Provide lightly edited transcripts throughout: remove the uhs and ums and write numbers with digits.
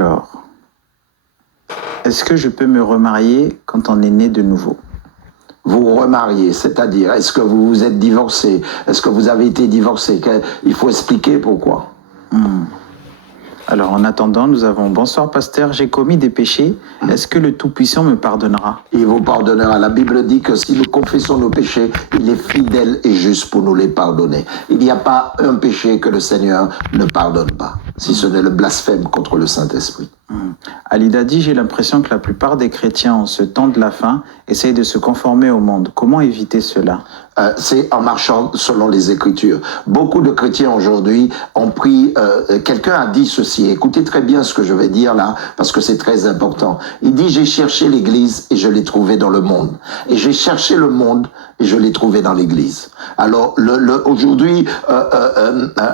Alors, est-ce que je peux me remarier quand on est né de nouveau? Vous remariez, c'est-à-dire, est-ce que vous vous êtes divorcé? Est-ce que vous avez été divorcé? Il faut expliquer pourquoi. Alors, en attendant, nous avons « Bonsoir, pasteur, j'ai commis des péchés. Est-ce que le Tout-Puissant me pardonnera ?» Il vous pardonnera. La Bible dit que si nous confessons nos péchés, il est fidèle et juste pour nous les pardonner. Il n'y a pas un péché que le Seigneur ne pardonne pas, si ce n'est le blasphème contre le Saint-Esprit. Alida dit « J'ai l'impression que la plupart des chrétiens en ce temps de la fin essayent de se conformer au monde. Comment éviter cela ?» C'est en marchant selon les Écritures. Beaucoup de chrétiens aujourd'hui ont pris... quelqu'un a dit ceci, écoutez très bien ce que je vais dire là, parce que c'est très important. Il dit, j'ai cherché l'Église et je l'ai trouvée dans le monde. Et j'ai cherché le monde et je l'ai trouvé dans l'Église. Alors, aujourd'hui,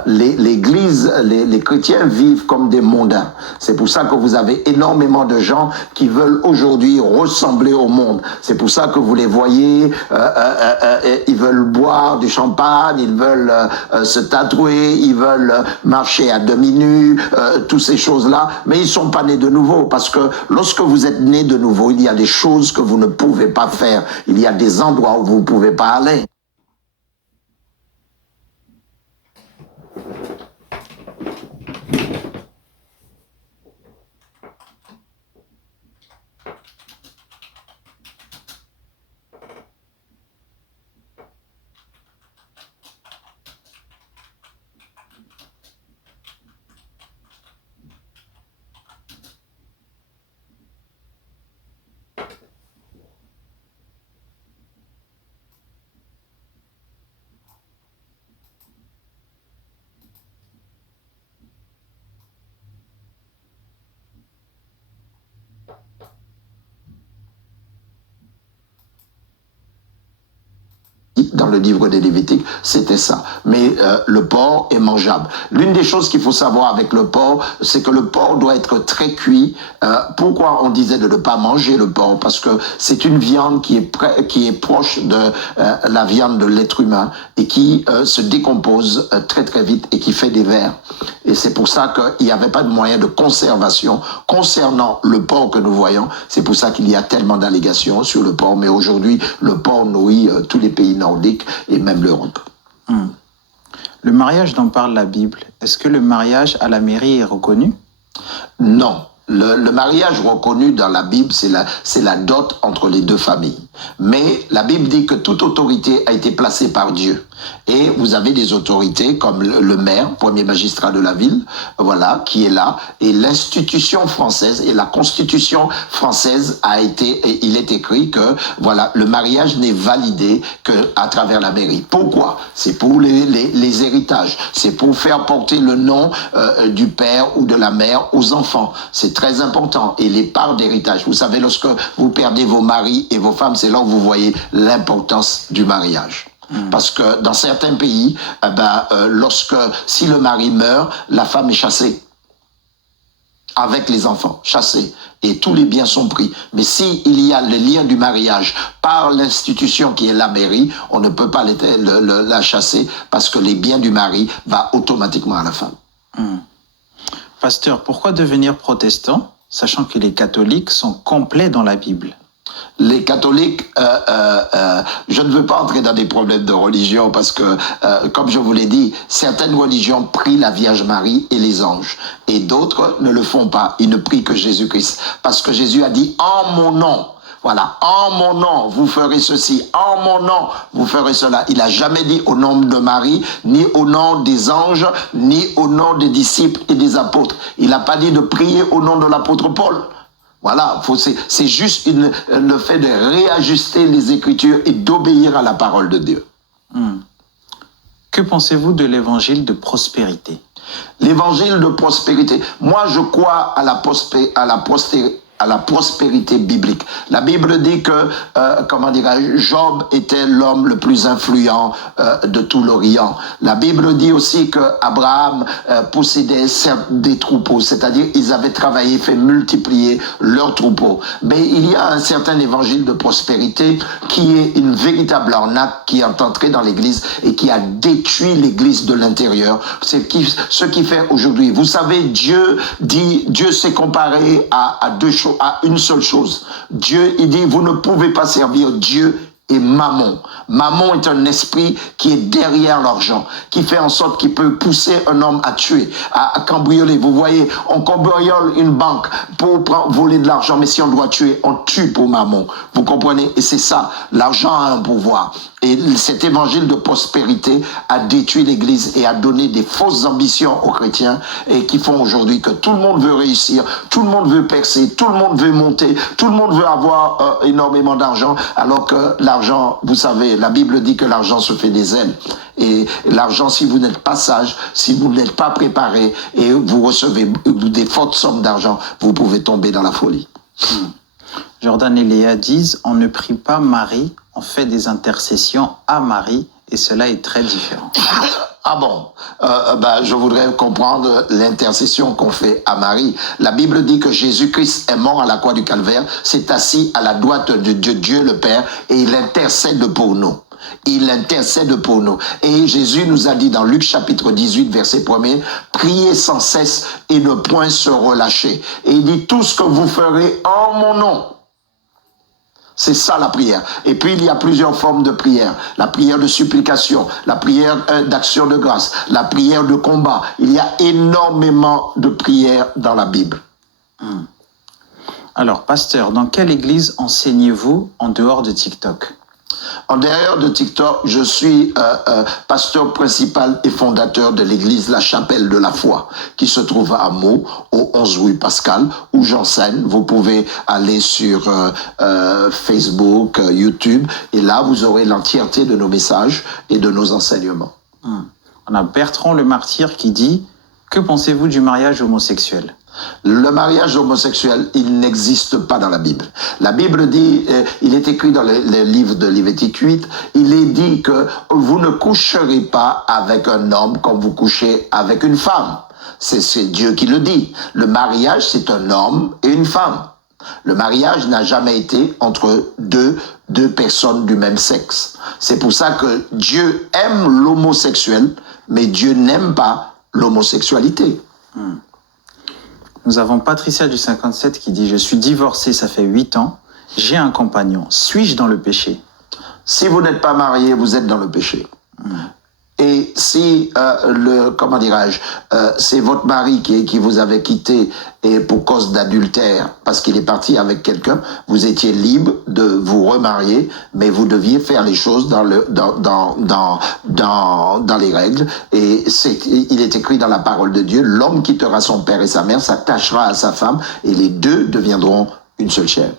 l'Église, les chrétiens vivent comme des mondains. C'est pour ça que vous avez énormément de gens qui veulent aujourd'hui ressembler au monde. C'est pour ça que vous les voyez... ils veulent boire du champagne, ils veulent se tatouer, ils veulent marcher à demi-nu, toutes ces choses-là, mais ils ne sont pas nés de nouveau, parce que lorsque vous êtes né de nouveau, il y a des choses que vous ne pouvez pas faire, il y a des endroits où vous ne pouvez pas aller. Dans le livre des Lévitiques, c'était ça. Mais le porc est mangeable. L'une des choses qu'il faut savoir avec le porc, c'est que le porc doit être très cuit. Pourquoi on disait de ne pas manger le porc? Parce que c'est une viande qui est proche de la viande de l'être humain et qui se décompose très très vite et qui fait des vers. Et c'est pour ça qu'il n'y avait pas de moyen de conservation concernant le porc que nous voyons. C'est pour ça qu'il y a tellement d'allégations sur le porc. Mais aujourd'hui, le porc nourrit tous les pays nordiques et même l'Europe. Le mariage dont parle la Bible, est-ce que le mariage à la mairie est reconnu? Non. Le mariage reconnu dans la Bible, c'est la dot entre les deux familles. Mais la Bible dit que toute autorité a été placée par Dieu. Et vous avez des autorités comme le maire, premier magistrat de la ville, voilà, qui est là. Et l'institution française et la constitution française il est écrit que, voilà, le mariage n'est validé qu'à travers la mairie. Pourquoi? C'est pour les héritages. C'est pour faire porter le nom du père ou de la mère aux enfants. C'est très important. Et les parts d'héritage. Vous savez, lorsque vous perdez vos maris et vos femmes, c'est là où vous voyez l'importance du mariage. Parce que dans certains pays, si le mari meurt, la femme est chassée. Avec les enfants, chassés. Et tous les biens sont pris. Mais s'il y a le lien du mariage par l'institution qui est la mairie, on ne peut pas la chasser parce que les biens du mari vont automatiquement à la femme. Pasteur, pourquoi devenir protestant, sachant que les catholiques sont complets dans la Bible? Les catholiques, je ne veux pas entrer dans des problèmes de religion parce que, comme je vous l'ai dit, certaines religions prient la Vierge Marie et les anges. Et d'autres ne le font pas. Ils ne prient que Jésus-Christ. Parce que Jésus a dit « En mon nom ». Voilà, en mon nom, vous ferez ceci. En mon nom, vous ferez cela. Il n'a jamais dit au nom de Marie, ni au nom des anges, ni au nom des disciples et des apôtres. Il n'a pas dit de prier au nom de l'apôtre Paul. Voilà, c'est juste le fait de réajuster les Écritures et d'obéir à la parole de Dieu. Que pensez-vous de l'évangile de prospérité? L'évangile de prospérité. Moi, je crois à la à la prospérité biblique. La Bible dit que, Job était l'homme le plus influent de tout l'Orient. La Bible dit aussi que Abraham possédait des troupeaux, c'est-à-dire ils avaient travaillé, fait multiplier leurs troupeaux. Mais il y a un certain évangile de prospérité qui est une véritable arnaque qui est entrée dans l'Église et qui a détruit l'Église de l'intérieur. C'est ce qui fait aujourd'hui. Vous savez, Dieu s'est comparé à deux choses, à une seule chose. Dieu, il dit, vous ne pouvez pas servir Dieu et Mammon. Mammon est un esprit qui est derrière l'argent, qui fait en sorte qu'il peut pousser un homme à tuer, à cambrioler. Vous voyez, on cambriole une banque pour voler de l'argent, mais si on doit tuer, on tue pour Mammon. Vous comprenez? Et c'est ça, l'argent a un pouvoir. Et cet évangile de prospérité a détruit l'Église et a donné des fausses ambitions aux chrétiens et qui font aujourd'hui que tout le monde veut réussir, tout le monde veut percer, tout le monde veut monter, tout le monde veut avoir énormément d'argent, alors que l'argent, vous savez, la Bible dit que l'argent se fait des ailes. Et l'argent, si vous n'êtes pas sage, si vous n'êtes pas préparé et vous recevez des fortes sommes d'argent, vous pouvez tomber dans la folie. Jordan et Léa disent, on ne prie pas Marie, on fait des intercessions à Marie, et cela est très différent. Ah bon, je voudrais comprendre l'intercession qu'on fait à Marie. La Bible dit que Jésus-Christ est mort à la croix du Calvaire, s'est assis à la droite de Dieu le Père, et il intercède pour nous. Il intercède pour nous. Et Jésus nous a dit dans Luc chapitre 18, verset 1er, « Priez sans cesse et ne point se relâcher. » Et il dit, « Tout ce que vous ferez en mon nom. » C'est ça la prière. Et puis il y a plusieurs formes de prière. La prière de supplication, la prière d'action de grâce, la prière de combat. Il y a énormément de prières dans la Bible. Alors, pasteur, dans quelle église enseignez-vous en dehors de TikTok? En dehors de TikTok, je suis pasteur principal et fondateur de l'église La Chapelle de la Foi, qui se trouve à Meaux, au 11 rue Pascal, où j'enseigne. Vous pouvez aller sur Facebook, YouTube, et là, vous aurez l'entièreté de nos messages et de nos enseignements. On a Bertrand le Martyr qui dit, que pensez-vous du mariage homosexuel? Le mariage homosexuel, il n'existe pas dans la Bible. La Bible dit, il est écrit dans le livre de Lévitique 8, il est dit que vous ne coucherez pas avec un homme comme vous couchez avec une femme. C'est Dieu qui le dit. Le mariage, c'est un homme et une femme. Le mariage n'a jamais été entre deux personnes du même sexe. C'est pour ça que Dieu aime l'homosexuel, mais Dieu n'aime pas l'homosexualité. Nous avons Patricia du 57 qui dit « Je suis divorcée, ça fait 8 ans. J'ai un compagnon. Suis-je dans le péché ?» Si vous n'êtes pas marié, vous êtes dans le péché. Et si, c'est votre mari qui vous avait quitté et pour cause d'adultère, parce qu'il est parti avec quelqu'un, vous étiez libre de vous remarier, mais vous deviez faire les choses dans les règles. Et il est écrit dans la parole de Dieu, l'homme quittera son père et sa mère, s'attachera à sa femme, et les deux deviendront une seule chair.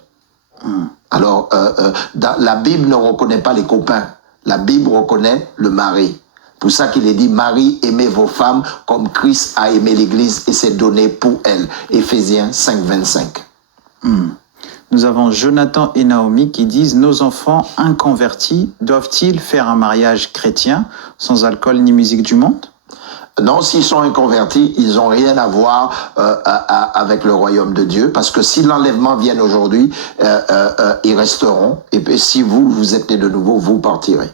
Alors, la Bible ne reconnaît pas les copains. La Bible reconnaît le mari. Pour ça qu'il est dit, Marie, aimez vos femmes comme Christ a aimé l'Église et s'est donné pour elle. Éphésiens 5, 25. Nous avons Jonathan et Naomi qui disent, nos enfants inconvertis doivent-ils faire un mariage chrétien sans alcool ni musique du monde? Non, s'ils sont inconvertis, ils n'ont rien à voir avec le royaume de Dieu, parce que si l'enlèvement vient aujourd'hui, ils resteront, et puis si vous êtes nés de nouveau, vous partirez.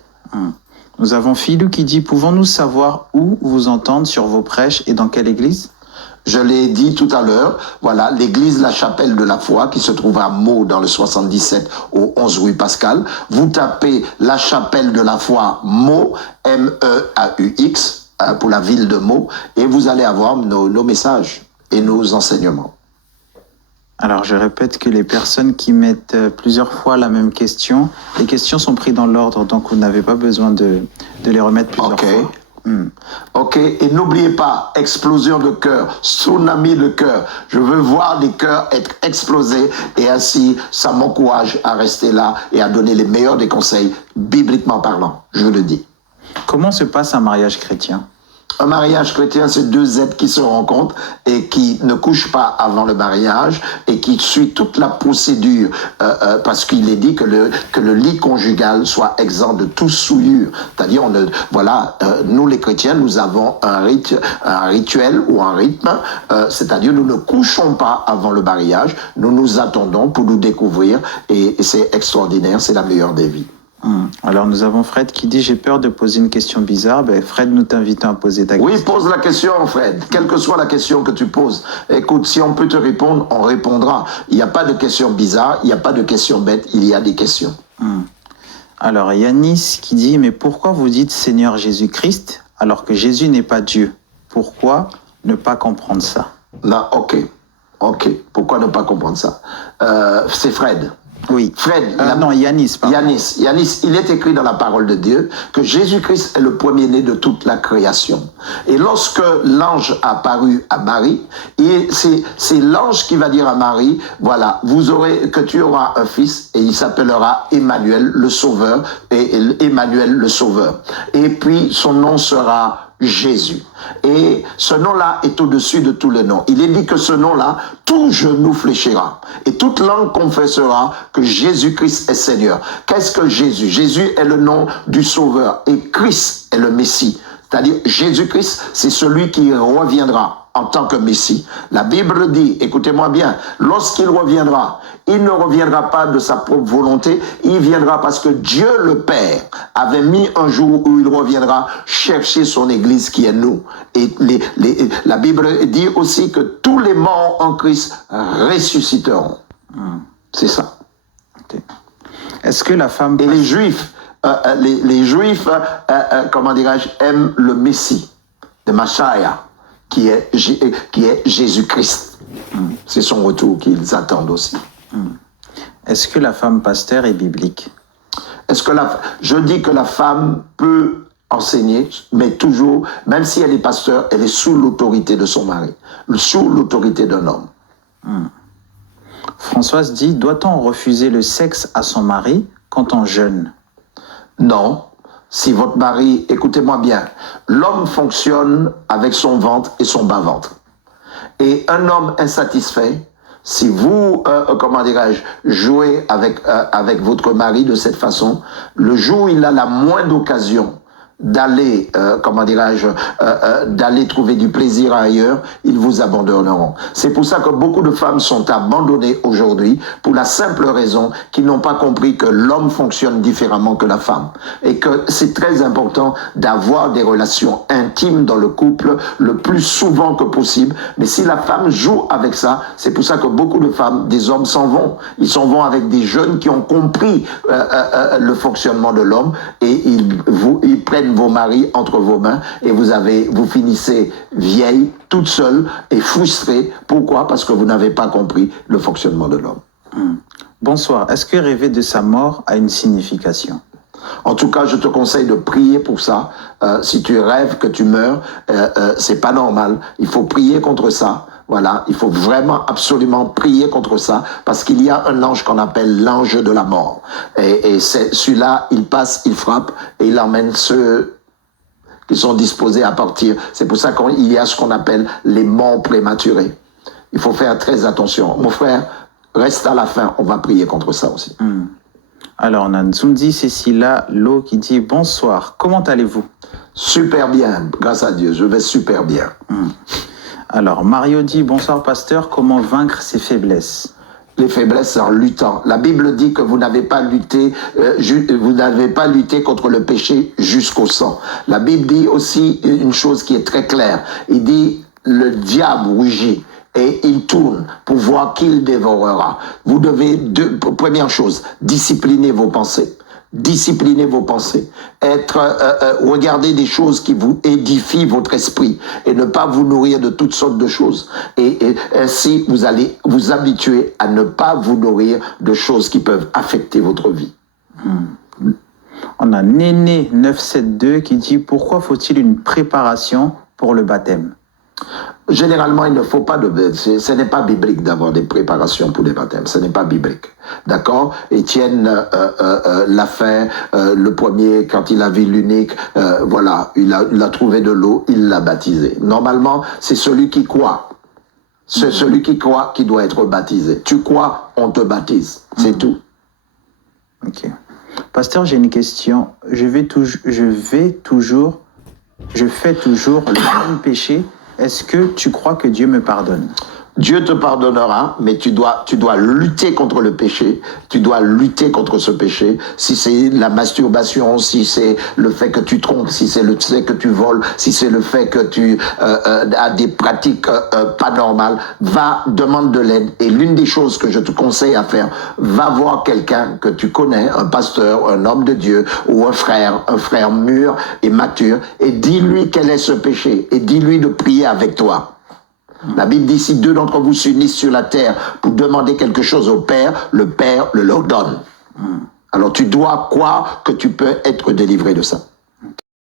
Nous avons Philou qui dit, pouvons-nous savoir où vous entendre sur vos prêches et dans quelle église? Je l'ai dit tout à l'heure, voilà, l'église La Chapelle de la Foi, qui se trouve à Meaux, dans le 77, au 11 rue Pascal. Vous tapez La Chapelle de la Foi, Meaux, M-E-A-U-X, pour la ville de Meaux, et vous allez avoir nos messages et nos enseignements. Alors, je répète que les personnes qui mettent plusieurs fois la même question, les questions sont prises dans l'ordre, donc vous n'avez pas besoin de les remettre plusieurs fois. Ok, et n'oubliez pas, explosion de cœur, tsunami de cœur. Je veux voir les cœurs être explosés et ainsi, ça m'encourage à rester là et à donner les meilleurs des conseils, bibliquement parlant, je le dis. Comment se passe un mariage chrétien? Un mariage chrétien, c'est deux êtres qui se rencontrent et qui ne couchent pas avant le mariage et qui suivent toute la procédure parce qu'il est dit que le lit conjugal soit exempt de toute souillure. C'est-à-dire, nous les chrétiens, nous avons un rituel ou un rythme, c'est-à-dire nous ne couchons pas avant le mariage, nous nous attendons pour nous découvrir et c'est extraordinaire, c'est la meilleure des vies. Alors nous avons Fred qui dit « J'ai peur de poser une question bizarre ». Fred, nous t'invitons à poser ta question. Oui, pose la question, Fred. Quelle que soit la question que tu poses. Écoute, si on peut te répondre, on répondra. Il n'y a pas de questions bizarres, il n'y a pas de questions bêtes, il y a des questions. Alors Yanis qui dit « Mais pourquoi vous dites Seigneur Jésus-Christ alors que Jésus n'est pas Dieu? Pourquoi ne pas comprendre ça ?» Non, ok. Pourquoi ne pas comprendre ça? C'est Fred. Oui. Fred, non, Yanis, pardon. Yanis, il est écrit dans la parole de Dieu que Jésus-Christ est le premier-né de toute la création. Et lorsque l'ange a apparu à Marie, c'est l'ange qui va dire à Marie, voilà, tu auras un fils et il s'appellera Emmanuel le Sauveur, et Emmanuel le Sauveur. Et puis son nom sera Jésus. Et ce nom-là est au-dessus de tous les noms. Il est dit que ce nom-là, tout genou fléchira et toute langue confessera que Jésus-Christ est Seigneur. Qu'est-ce que Jésus? Jésus est le nom du Sauveur et Christ est le Messie. C'est-à-dire Jésus-Christ, c'est celui qui reviendra en tant que Messie. La Bible dit, écoutez-moi bien, lorsqu'il reviendra, il ne reviendra pas de sa propre volonté, il viendra parce que Dieu le Père avait mis un jour où il reviendra chercher son Église qui est nous. Et la Bible dit aussi que tous les morts en Christ ressusciteront. C'est ça. Okay. Est-ce que la femme... Et les Juifs, comment dirais-je, aiment le Messie, le Messiah, qui est Jésus-Christ. C'est son retour qu'ils attendent aussi. Est-ce que la femme pasteur est biblique? Je dis que la femme peut enseigner, mais toujours, même si elle est pasteur, elle est sous l'autorité de son mari, sous l'autorité d'un homme. Françoise dit, doit-on refuser le sexe à son mari quand on jeûne? Non. Si votre mari, écoutez-moi bien, l'homme fonctionne avec son ventre et son bas-ventre. Et un homme insatisfait, si vous, jouez avec votre mari de cette façon, le jour où il a la moindre occasion d'aller, d'aller trouver du plaisir ailleurs, ils vous abandonneront. C'est pour ça que beaucoup de femmes sont abandonnées aujourd'hui, pour la simple raison qu'ils n'ont pas compris que l'homme fonctionne différemment que la femme. Et que c'est très important d'avoir des relations intimes dans le couple le plus souvent que possible. Mais si la femme joue avec ça, c'est pour ça que beaucoup de femmes, des hommes s'en vont. Ils s'en vont avec des jeunes qui ont compris le fonctionnement de l'homme et ils prennent vos maris entre vos mains et vous finissez vieille, toute seule et frustrée. Pourquoi? Parce que vous n'avez pas compris le fonctionnement de l'homme. Bonsoir. Est-ce que rêver de sa mort a une signification? En tout cas, je te conseille de prier pour ça. Si tu rêves que tu meurs, c'est pas normal. Il faut prier contre ça. Voilà, il faut vraiment absolument prier contre ça parce qu'il y a un ange qu'on appelle l'ange de la mort. Et celui-là, il passe, il frappe et il emmène ceux qui sont disposés à partir. C'est pour ça qu'il y a ce qu'on appelle les morts prématurés. Il faut faire très attention. Mon frère, reste à la fin, on va prier contre ça aussi. Alors, on a Nzundi Cécilia Lo qui dit « Bonsoir, comment allez-vous » Super bien, grâce à Dieu, je vais super bien. Alors, Mario dit « Bonsoir, pasteur, comment vaincre ses faiblesses ?» Les faiblesses en luttant. La Bible dit que vous n'avez pas lutté contre le péché jusqu'au sang. La Bible dit aussi une chose qui est très claire. Il dit « Le diable rugit ». Et il tourne pour voir qui il dévorera. Vous devez, première chose, discipliner vos pensées. Disciplinez vos pensées. Regardez des choses qui vous édifient votre esprit et ne pas vous nourrir de toutes sortes de choses. Et ainsi, vous allez vous habituer à ne pas vous nourrir de choses qui peuvent affecter votre vie. On a Néné 972 qui dit « Pourquoi faut-il une préparation pour le baptême ?» Généralement, il ne faut pas ce n'est pas biblique d'avoir des préparations pour les baptêmes. Ce n'est pas biblique. D'accord? Étienne l'a fait, le premier, quand il a vu l'unique, voilà, il a trouvé de l'eau, il l'a baptisé. Normalement, c'est celui qui croit. C'est celui qui croit qui doit être baptisé. Tu crois, on te baptise. C'est tout. Ok. Pasteur, j'ai une question. Je fais toujours le même péché. Est-ce que tu crois que Dieu me pardonne? Dieu te pardonnera, mais tu dois lutter contre le péché. Tu dois lutter contre ce péché. Si c'est la masturbation, si c'est le fait que tu trompes, si c'est le fait que tu voles, si c'est le fait que tu as des pratiques pas normales, demande de l'aide. Et l'une des choses que je te conseille à faire, va voir quelqu'un que tu connais, un pasteur, un homme de Dieu ou un frère mûr et mature, et dis-lui quel est ce péché et dis-lui de prier avec toi. La Bible dit, si deux d'entre vous s'unissent sur la terre pour demander quelque chose au Père le leur donne. Alors tu dois croire que tu peux être délivré de ça.